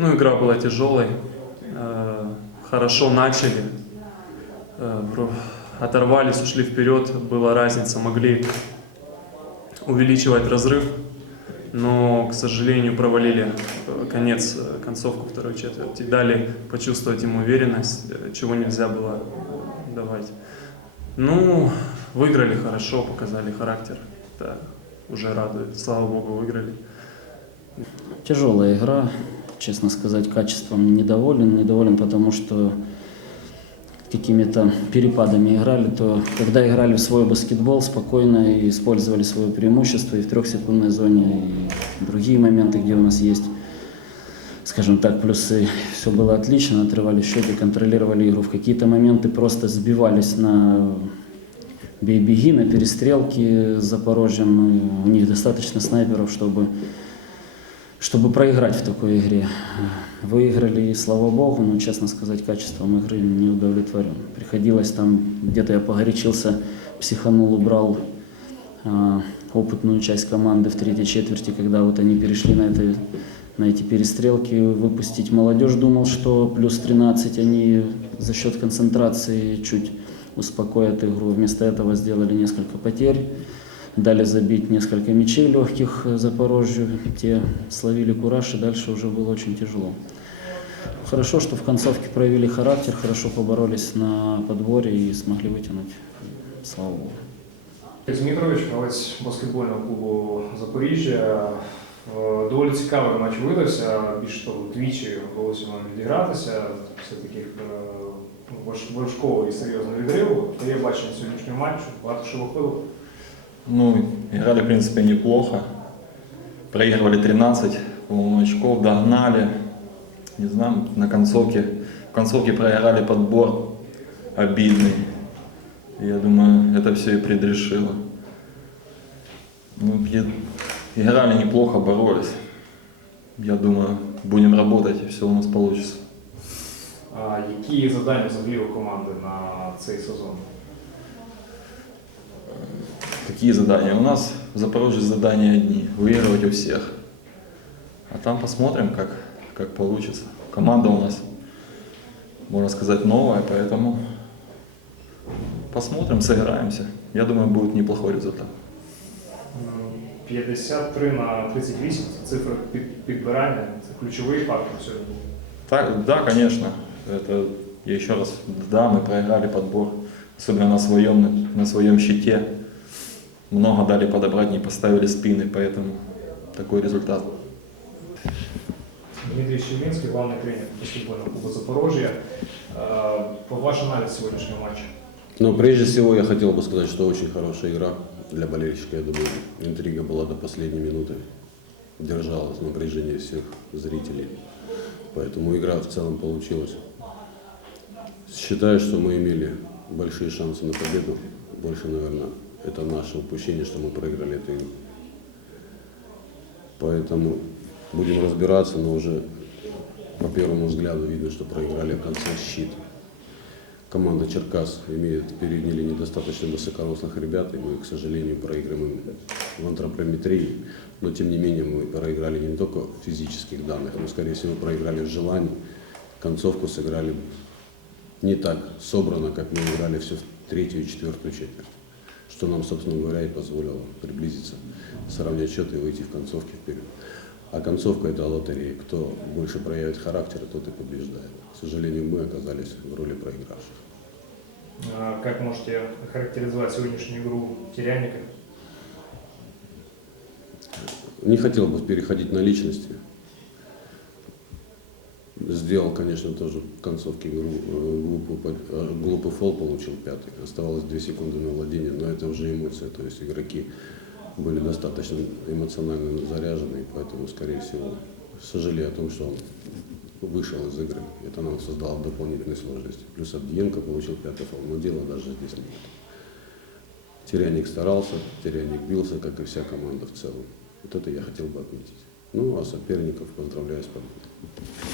Ну, игра была тяжелой. Э, Хорошо начали. Э, Оторвались, ушли вперед. Была разница, могли увеличивать разрыв. Но, к сожалению, провалили э, конец, концовку второй четверти. Дали почувствовать им уверенность, чего нельзя было давать. Ну, выиграли хорошо, показали характер. Это уже радует. Слава богу, выиграли. Тяжелая игра, честно сказать, качеством недоволен. Недоволен, потому что какими-то перепадами играли, то когда играли в свой баскетбол, спокойно и использовали свое преимущество и в трехсекундной зоне, и другие моменты, где у нас есть, скажем так, плюсы. Все было отлично, отрывали счеты, контролировали игру. В какие-то моменты просто сбивались на бей-беги, на перестрелки с Запорожьем. У них достаточно снайперов, чтобы чтобы проиграть в такой игре. Выиграли, и слава богу, но, честно сказать, качеством игры не удовлетворен. Приходилось там, где-то я погорячился, психанул, убрал а, опытную часть команды в третьей четверти, когда вот они перешли на, это, на эти перестрелки, выпустить молодежь. Думал, что плюс 13 они за счет концентрации чуть успокоят игру. Вместо этого сделали несколько потерь дали забить несколько мячей легких Запорожью, те словили кураж, и дальше уже было очень тяжело. Хорошо, что в концовке проявили характер, хорошо поборолись на подборе и смогли вытянуть, слава богу. Змітрович, гравець баскетбольного клубу Запоріжжя. Е, Доволі цікавий матч видався. Більш того, двічі вдалося вам відігратися. Все таких важкого і серйозного відриву. Твоє бачення сьогоднішнього матчу, багато що виходило. Ну, играли, в принципе, неплохо. Проигрывали 13, по-моему, очков, догнали. Не знаю, на концовке. В концовке проиграли подбор обидный. Я думаю, это все и предрешило. Ну, играли неплохо, боролись. Я думаю, будем работать, все у нас получится. А які завдання взагалі у команди на цей сезон? Какие задания? У нас в Запорожье задания одни. Выигрывать у всех. А там посмотрим, как, как получится. Команда у нас, можно сказать, новая, поэтому посмотрим, сыграемся. Я думаю, будет неплохой результат. М, 53 на 38 це цифри під- підбирання. Це ключовий фактор сьогодні. Так, да, конечно. Это, я еще раз, да, мы проиграли подбор, особенно на своем, на, на своем щите. Много дали подобрать, не поставили спины, поэтому такой результат. Дмитрий Щербинский, главный тренер баскетбольного клуба Запорожья. Э, Ваш анализ сегодняшнего матча? Но прежде всего я хотел бы сказать, что очень хорошая игра для болельщика. Я думаю, интрига была до последней минуты. Держалось напряжение всех зрителей. Поэтому игра в целом получилась. Считаю, что мы имели большие шансы на победу. Больше, наверное, это наше упущение, что мы проиграли эту игру. Поэтому будем разбираться, но уже по первому взгляду видно, что проиграли в конце щит. Команда Черкас имеет в передней линии достаточно высокорослых ребят, и мы, к сожалению, проиграем им в антропометрии. Но, тем не менее, мы проиграли не только в физических данных, но, скорее всего, проиграли в желании. Концовку сыграли не так собрано, как мы играли всю третью и четвертую четверть. Что нам, собственно говоря, и позволило приблизиться, сравнять счет и выйти в концовке вперед. А концовка это лотерея. Кто больше проявит характер, тот и побеждает. К сожалению, мы оказались в роли проигравших. Э, Как можете охарактеризовать сегодняшнюю игру Теряника? Не хотел бы переходить на личности. Сделал, конечно, тоже в концовке э, глупый, э, глупый фол, получил пятый. Оставалось 2 секунды на владение, но это уже эмоция. То есть игроки были достаточно эмоционально заряжены, и поэтому, скорее всего, сожалею о том, что он вышел из игры. Это нам создало дополнительные сложности. Плюс Абдиенко получил пятый фол, но дела даже здесь нет. Теряник старался, Теряник бился, как и вся команда в целом. Вот это я хотел бы отметить. Ну, а соперников поздравляю с победой.